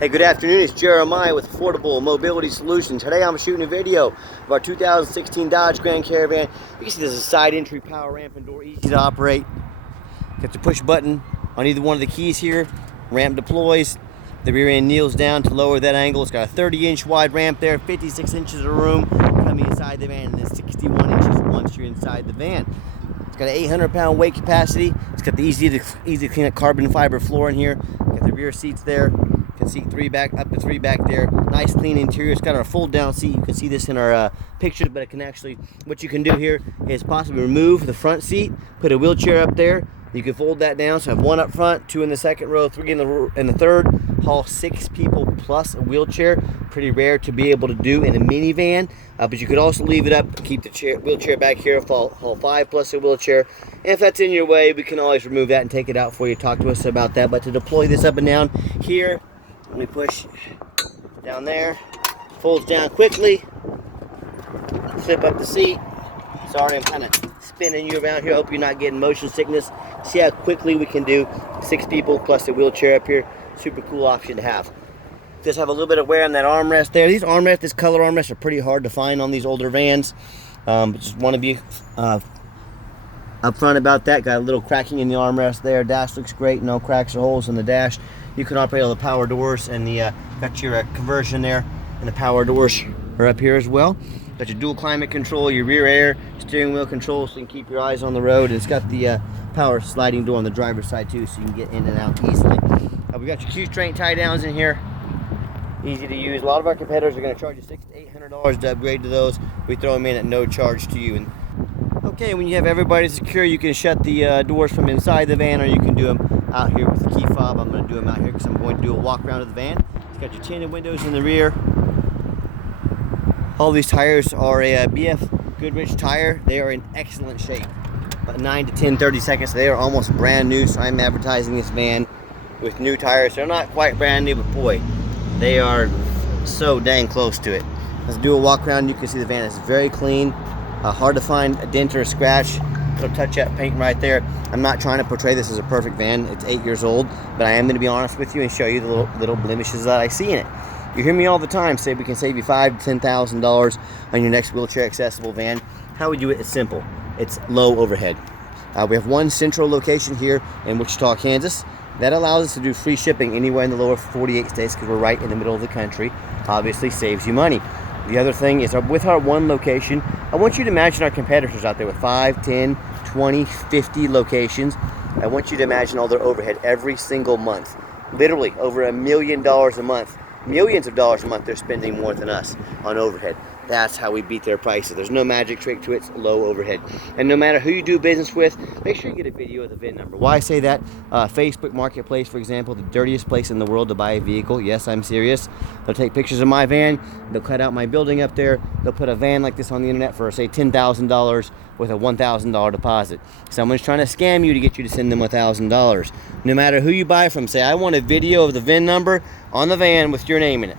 Hey, good afternoon. It's Jeremiah with Affordable Mobility Solutions. Today I'm shooting a video of our 2016 Dodge Grand Caravan. You can see there's a side entry power ramp and door, easy to operate. Got the push button on either one of the keys here. Ramp deploys. The rear end kneels down to lower that angle. It's got a 30-inch wide ramp there, 56 inches of room coming inside the van, and then 61 inches once you're inside the van. It's got an 800-pound weight capacity. It's got the easy to clean up carbon fiber floor in here. Got the rear seats there. You can see up to three back there. Nice clean interior. It's got our fold down seat. You can see this in our pictures, but it can actually, what you can do here is possibly remove the front seat, put a wheelchair up there. You can fold that down, so have one up front, two in the second row, three in the third. Haul 6 people plus a wheelchair. Pretty rare to be able to do in a minivan, but you could also leave it up, keep the wheelchair back here, haul 5 plus a wheelchair. And if that's in your way, we can always remove that and take it out for you. Talk to us about that. But to deploy this up and down here, let me push down there, folds down quickly, flip up the seat. Sorry, I'm kind of spinning you around here. I hope you're not getting motion sickness. See how quickly we can do 6 people plus a wheelchair up here. Super cool option to have. Just have a little bit of wear on that armrest there. These armrests, this color armrests, are pretty hard to find on these older vans. Just want to be upfront about that. Got a little cracking in the armrest there. Dash looks great. No cracks or holes in the dash. You can operate all the power doors, and the got your conversion there, and the power doors are up here as well. Got your dual climate control, your rear air, steering wheel control, so you can keep your eyes on the road. And it's got the power sliding door on the driver's side too, so you can get in and out easily. We got your Q-Straint tie downs in here, easy to use. A lot of our competitors are going to charge you $600 to $800 to upgrade to those. We throw them in at no charge to you. And okay, when you have everybody secure, you can shut the doors from inside the van, or you can do them out here with the key fob. I'm going to do them out here because I'm going to do a walk around of the van. It's got your tinted windows in the rear. All these tires are a BF Goodrich tire. They are in excellent shape. About 9 to 10, 30 seconds. They are almost brand new, so I'm advertising this van with new tires. They're not quite brand new, but boy, they are so dang close to it. Let's do a walk around. You can see the van is very clean. Hard to find a dent or a scratch. Little touch-up paint right there. I'm not trying to portray this as a perfect van. It's 8 years old, but I am going to be honest with you and show you the little blemishes that I see in it. You hear me all the time say we can save you $5,000 to $10,000 on your next wheelchair accessible van. How we do it is simple. It's low overhead. We have one central location here in Wichita, Kansas. That allows us to do free shipping anywhere in the lower 48 states because we're right in the middle of the country. Obviously saves you money. The other thing is, with our one location, I want you to imagine our competitors out there with 5, 10, 20, 50 locations. I want you to imagine all their overhead every single month. Literally over $1 million a month. Millions of dollars a month they're spending more than us on overhead. That's how we beat their prices. There's no magic trick to it. It's low overhead. And no matter who you do business with, make sure you get a video of the VIN number. Why I say that? Facebook Marketplace, for example, the dirtiest place in the world to buy a vehicle. Yes, I'm serious. They'll take pictures of my van. They'll cut out my building up there. They'll put a van like this on the internet for, say, $10,000 with a $1,000 deposit. Someone's trying to scam you to get you to send them $1,000. No matter who you buy from, say, I want a video of the VIN number on the van with your name in it.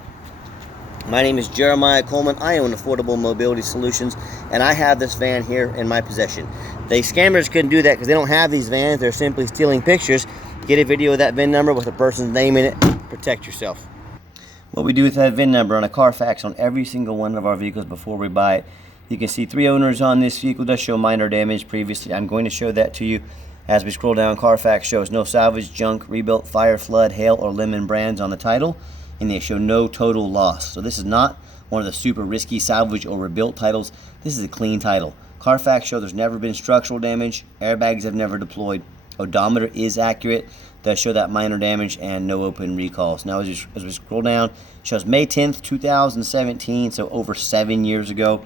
My name is Jeremiah Coleman. I own Affordable Mobility Solutions, and I have this van here in my possession. The scammers couldn't do that because they don't have these vans. They're simply stealing pictures. Get a video of that VIN number with a person's name in it. Protect yourself. What we do with that VIN number on a Carfax on every single one of our vehicles before we buy it. You can see 3 owners on this vehicle. It does show minor damage previously. I'm going to show that to you as we scroll down. Carfax shows no salvage, junk, rebuilt, fire, flood, hail, or lemon brands on the title. And they show no total loss. So this is not one of the super risky salvage or rebuilt titles. This is a clean title. Carfax show there's never been structural damage. Airbags have never deployed. Odometer is accurate. Does show that minor damage and no open recalls. Now as we scroll down, it shows May 10th, 2017, so over 7 years ago.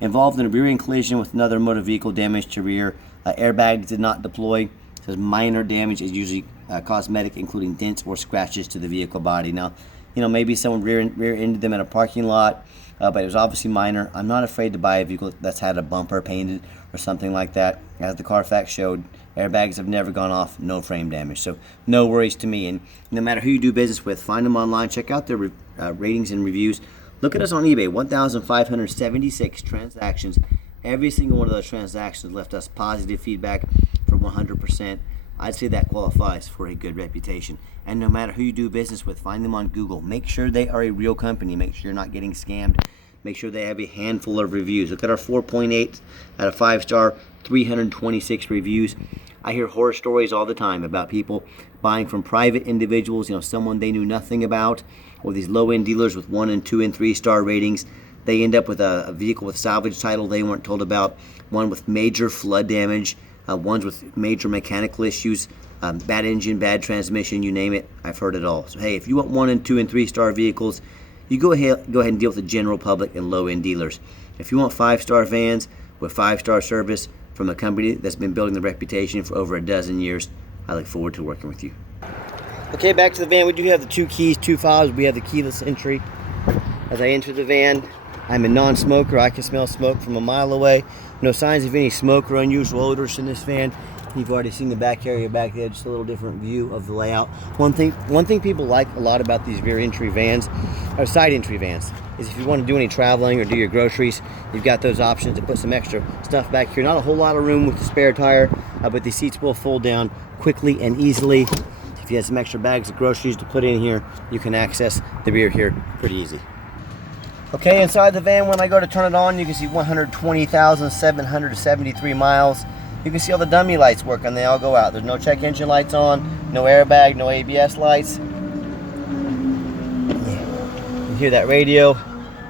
Involved in a rear-end collision with another motor vehicle, damage to rear. Airbags did not deploy. It says minor damage is usually cosmetic, including dents or scratches to the vehicle body. Now, you know, maybe someone rear-ended them in a parking lot, but it was obviously minor. I'm not afraid to buy a vehicle that's had a bumper painted or something like that. As the Carfax showed, airbags have never gone off, no frame damage. So no worries to me. And no matter who you do business with, find them online, check out their ratings and reviews. Look at us on eBay, 1,576 transactions. Every single one of those transactions left us positive feedback for 100% I'd say that qualifies for a good reputation. And no matter who you do business with, find them on Google. Make sure they are a real company. Make sure you're not getting scammed. Make sure they have a handful of reviews. Look at our 4.8 out of 5-star, 326 reviews. I hear horror stories all the time about people buying from private individuals, someone they knew nothing about, or these low-end dealers with 1 and 2 and 3-star ratings. They end up with a vehicle with salvage title they weren't told about, one with major flood damage, ones with major mechanical issues, bad engine, bad transmission, you name it. I've heard it all. So hey, if you want 1 and 2 and 3-star vehicles, you go ahead and deal with the general public and low-end dealers. If you want 5-star vans with 5-star service from a company that's been building the reputation for over a dozen years, I look forward to working with you. Okay, back to the van. We do have the 2 keys, 2 fobs. We have the keyless entry. As I enter the van, I'm a non-smoker. I can smell smoke from a mile away. No signs of any smoke or unusual odors in this van. You've already seen the back area back there, just a little different view of the layout. One thing people like a lot about these rear entry vans, or side entry vans, is if you want to do any traveling or do your groceries, you've got those options to put some extra stuff back here. Not a whole lot of room with the spare tire, but the seats will fold down quickly and easily. If you have some extra bags of groceries to put in here, you can access the rear here pretty easy. Okay, inside the van, when I go to turn it on, you can see 120,773 miles. You can see all the dummy lights work and they all go out. There's no check engine lights on, no airbag, no ABS lights. You hear that radio?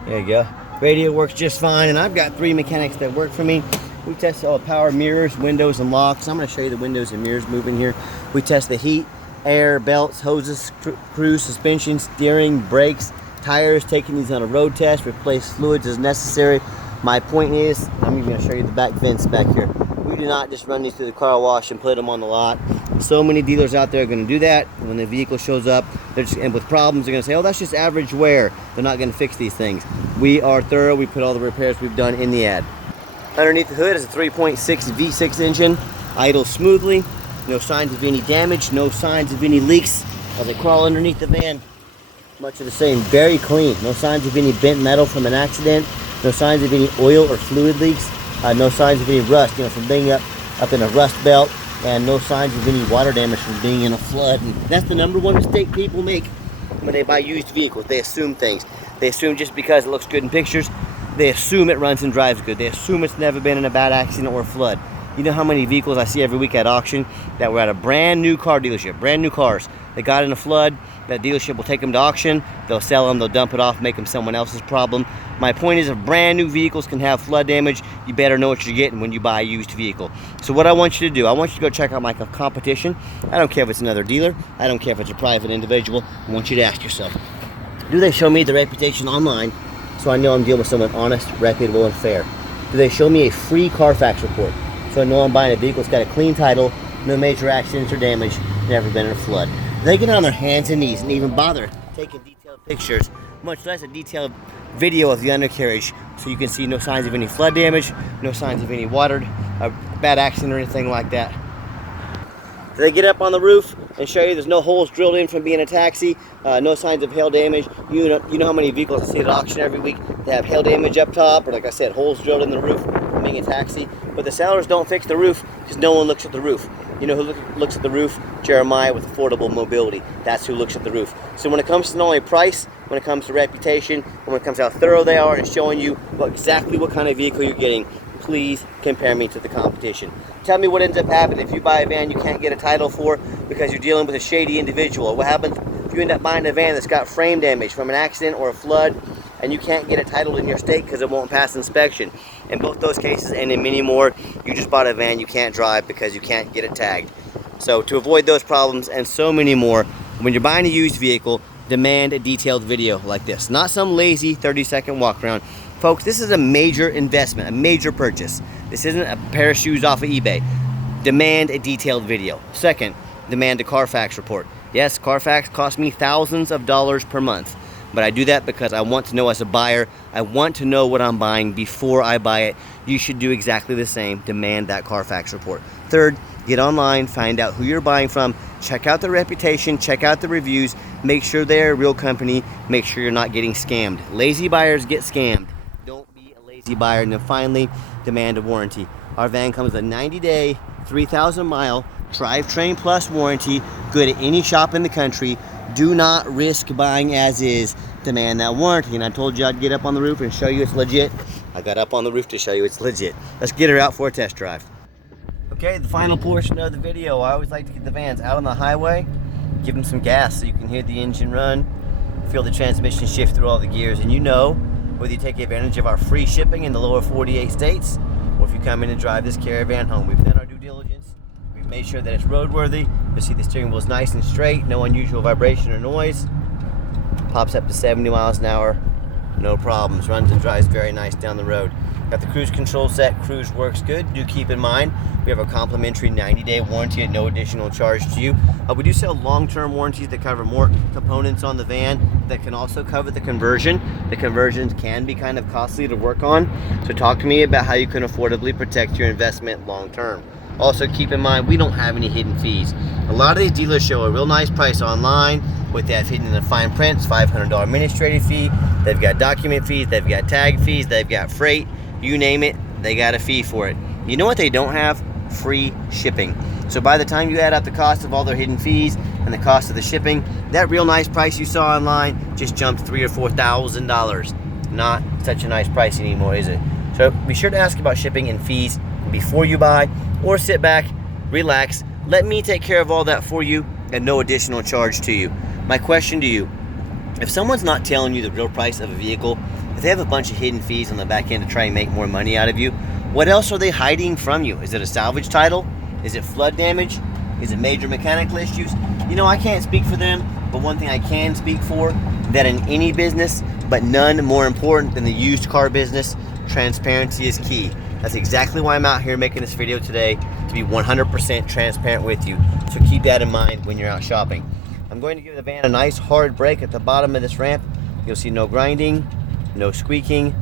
There you go. Radio works just fine, and I've got 3 mechanics that work for me. We test all the power mirrors, windows, and locks. I'm going to show you the windows and mirrors moving here. We test the heat, air, belts, hoses, cruise, suspension, steering, brakes, tires, taking these on a road test, replace fluids as necessary. My point is, I'm even going to show you the back vents back here. We do not just run these through the car wash and put them on the lot. So many dealers out there are going to do that. When the vehicle shows up, and with problems, they're going to say, oh, that's just average wear. They're not going to fix these things. We are thorough. We put all the repairs we've done in the ad. Underneath the hood is a 3.6 V6 engine. Idles smoothly. No signs of any damage. No signs of any leaks. As I crawl underneath the van, much of the same. Very clean. No signs of any bent metal from an accident. No signs of any oil or fluid leaks. No signs of any rust, from being up in a rust belt, and no signs of any water damage from being in a flood. And that's the #1 mistake people make when they buy used vehicles. They assume things. They assume just because it looks good in pictures, they assume it runs and drives good. They assume it's never been in a bad accident or flood. You know how many vehicles I see every week at auction that were at a brand new car dealership, brand new cars. They got in a flood, that dealership will take them to auction, they'll sell them, they'll dump it off, make them someone else's problem. My point is, if brand new vehicles can have flood damage, you better know what you're getting when you buy a used vehicle. So what I want you to do, I want you to go check out my competition. I don't care if it's another dealer, I don't care if it's a private individual. I want you to ask yourself, do they show me the reputation online so I know I'm dealing with someone honest, reputable, and fair? Do they show me a free Carfax report so I know I'm buying a vehicle that's got a clean title, no major accidents or damage, never been in a flood? They get on their hands and knees and even bother taking detailed pictures, much less a detailed video of the undercarriage, so you can see no signs of any flood damage, no signs of any water, a bad accident or anything like that. Do they get up on the roof and show you there's no holes drilled in from being a taxi, no signs of hail damage? You know how many vehicles I see at auction every week that have hail damage up top, or like I said, holes drilled in the roof from being a taxi. But the sellers don't fix the roof because no one looks at the roof. You know who looks at the roof? Jeremiah with Affordable Mobility. That's who looks at the roof. So when it comes to not only price, when it comes to reputation, and when it comes to how thorough they are and showing you exactly what kind of vehicle you're getting, please compare me to the competition. Tell me what ends up happening if you buy a van you can't get a title for because you're dealing with a shady individual. What happens if you end up buying a van that's got frame damage from an accident or a flood and you can't get a title in your state because it won't pass inspection? In both those cases and in many more, you just bought a van you can't drive because you can't get it tagged. So to avoid those problems and so many more, when you're buying a used vehicle, demand a detailed video like this. Not some lazy 30-second walk around. Folks, this is a major investment, a major purchase. This isn't a pair of shoes off of eBay. Demand a detailed video. Second, demand a Carfax report. Yes, Carfax costs me thousands of dollars per month, but I do that because I want to know as a buyer, I want to know what I'm buying before I buy it. You should do exactly the same. Demand that Carfax report. Third, get online, find out who you're buying from, check out the reputation, check out the reviews, make sure they're a real company, make sure you're not getting scammed. Lazy buyers get scammed. Don't be a lazy buyer. And then finally, demand a warranty. Our van comes with a 90-day, 3,000-mile, drivetrain plus warranty, good at any shop in the country. Do not risk buying as is. Demand that warranty. And I told you I'd get up on the roof and show you it's legit. I got up on the roof to show you it's legit. Let's get her out for a test drive. Okay, the final portion of the video. I always like to get the vans out on the highway, give them some gas so you can hear the engine run, feel the transmission shift through all the gears, and you know whether you take advantage of our free shipping in the lower 48 states or if you come in and drive this Caravan home. We've done our due diligence. We've made sure that it's roadworthy. You'll see the steering wheel is nice and straight, no unusual vibration or noise. Pops up to 70 miles an hour, no problems. Runs and drives very nice down the road. Got the cruise control set. Cruise works good. Do keep in mind we have a complimentary 90-day warranty at no additional charge to you. We do sell long-term warranties that cover more components on the van that can also cover the conversion. The conversions can be kind of costly to work on, so talk to me about how you can affordably protect your investment long-term. Also keep in mind we don't have any hidden fees. A lot of these dealers show a real nice price online. What they have hidden in the fine print is $500 administrative fee. They've got document fees, they've got tag fees, they've got freight. You name it, they got a fee for it. You know what they don't have? Free shipping. So by the time you add up the cost of all their hidden fees and the cost of the shipping, that real nice price you saw online just jumped $3,000 or $4,000. Not such a nice price anymore, is it? So be sure to ask about shipping and fees before you buy, or sit back, relax, let me take care of all that for you at no additional charge to you. My question to you, if someone's not telling you the real price of a vehicle, if they have a bunch of hidden fees on the back end to try and make more money out of you, what else are they hiding from you? Is it a salvage title? Is it flood damage? Is it major mechanical issues? You know, I can't speak for them, but one thing I can speak for, that in any business, but none more important than the used car business, transparency is key. That's exactly why I'm out here making this video today, to be 100% transparent with you. So keep that in mind when you're out shopping. I'm going to give the van a nice hard brake at the bottom of this ramp. You'll see no grinding, no squeaking,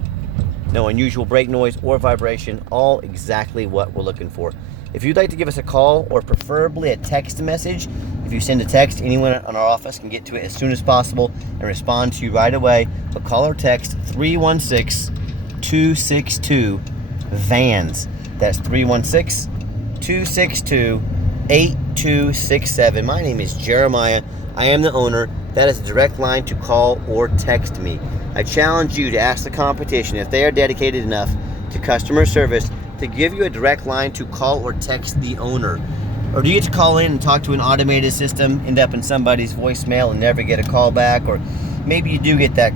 no unusual brake noise or vibration, all exactly what we're looking for. If you'd like to give us a call or preferably a text message, if you send a text, anyone in our office can get to it as soon as possible and respond to you right away. But call or text 316-262-VANS. That's 316-262-8267. My name is Jeremiah. I am the owner. That is a direct line to call or text me. I challenge you to ask the competition if they are dedicated enough to customer service to give you a direct line to call or text the owner. Or do you get to call in and talk to an automated system, end up in somebody's voicemail and never get a call back? Or maybe you do get that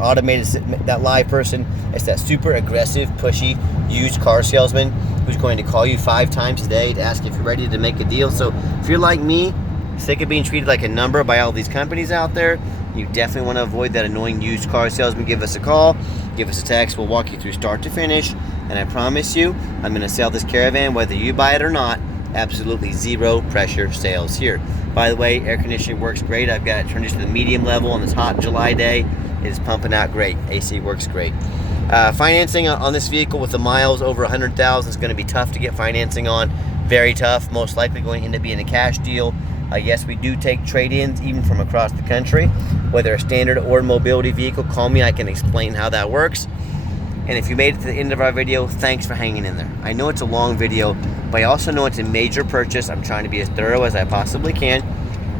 automated, that live person. It's that super aggressive, pushy, used car salesman who's going to call you 5 times a day to ask if you're ready to make a deal. So if you're like me, sick of being treated like a number by all these companies out there, you definitely want to avoid that annoying used car salesman. Give us a call, give us a text. We'll walk you through start to finish. And I promise you, I'm going to sell this Caravan whether you buy it or not. Absolutely zero pressure sales here. By the way, air conditioning works great. I've got it turned to the medium level on this hot July day. It is pumping out great. AC works great. Financing on this vehicle with the miles over 100,000 is going to be tough to get financing on. Very tough. Most likely going to end up being a cash deal. Yes, we do take trade-ins even from across the country. Whether a standard or mobility vehicle, call me. I can explain how that works. And if you made it to the end of our video, thanks for hanging in there. I know it's a long video, but I also know it's a major purchase. I'm trying to be as thorough as I possibly can.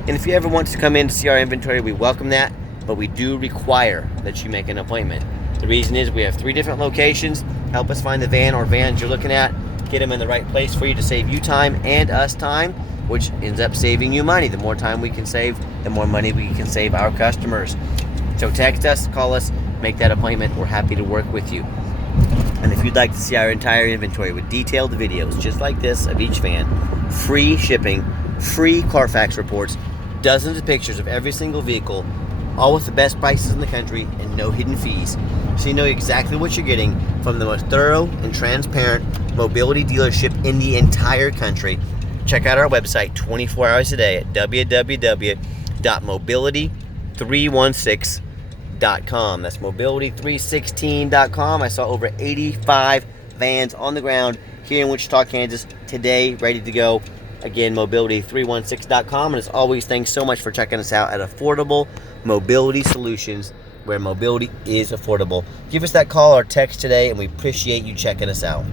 And if you ever want to come in to see our inventory, we welcome that, but we do require that you make an appointment. The reason is we have 3 different locations. Help us find the van or vans you're looking at. Get them in the right place for you to save you time and us time, which ends up saving you money. The more time we can save, the more money we can save our customers. So text us, call us, make that appointment. We're happy to work with you. And if you'd like to see our entire inventory with detailed videos just like this of each van, free shipping, free Carfax reports, dozens of pictures of every single vehicle, all with the best prices in the country and no hidden fees, so you know exactly what you're getting from the most thorough and transparent mobility dealership in the entire country, check out our website 24 hours a day at www.mobility316.com. That's mobility316.com. I saw over 85 vans on the ground here in Wichita, Kansas today, ready to go. Again, mobility316.com. And as always, thanks so much for checking us out at Affordable Mobility Solutions, where mobility is affordable. Give us that call or text today, and we appreciate you checking us out.